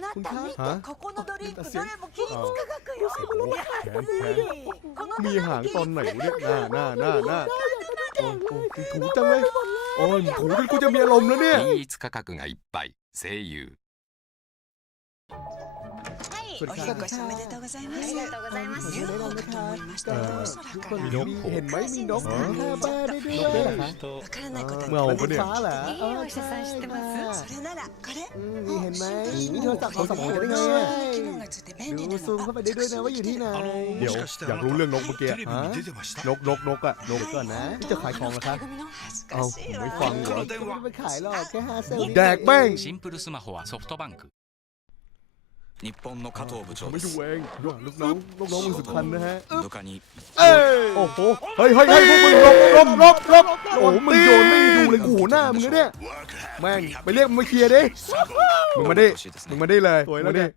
なた見てはここのドリンクあどれも均一価格よ โอ้โหแขนแขน この มี 値 หาง 段 ตอนไหนวะเนี่ยหน้าหน้าหน้าหน้าโอ้โหถูจังเลยโอ้ยถูจนกูจะมีอารมณ์แล้วเนี่ย 均一価格がいっぱい声優はいそれからお引っ越しおめでとうございますありがとうございます UFO かと思いましたけど空から มีนกเห็นไหมมีนก อ๋อ ข้าบ้าน ได้ด้วย わからないことは เมา 言 ปะเนี่ย いいお医者さん知ってますそれならこれ อืมนี่เห็นไหมมีโทรศัพท์โทรศัพท์ของได้ไงอะ 機能がついて便利 ดู な ซูม の เข้าไปได้ด้วยนะว่าอยู่ที่ไหน あの เดี๋ยว もしかして อยากรู้เรื่องนกเมื่อกี้ テレビ ฮะ に出てました นกนกนกอะนกก่อนนะนี่จะขายของเหรอคะ 恥ず เอา かしい ไม่ わ ฟังเหรอ 電 ไม่ 話 ได้ไปขายหรอกแค่ห้าเซลแดกแม่ง シンプルスマホはソフトバンク 日本の加藤部長 ไม่ で ดู す เองลูกน้องลูกน้องมือสุดคันนะฮะ 部下に เอ้ยโอ้โห เฮ้ยเฮ้ยเฮ้ยพวกมึงลบลบลบลบโอ้โหมึงโยนไม่ดูเลยกูหัวหน้ามึงนะเนี่ย แม่งไปเรียกมึงมาเคลียร์ดิ มึงมาดิ มึงมาดิเลยสวยแล้วเนี่ย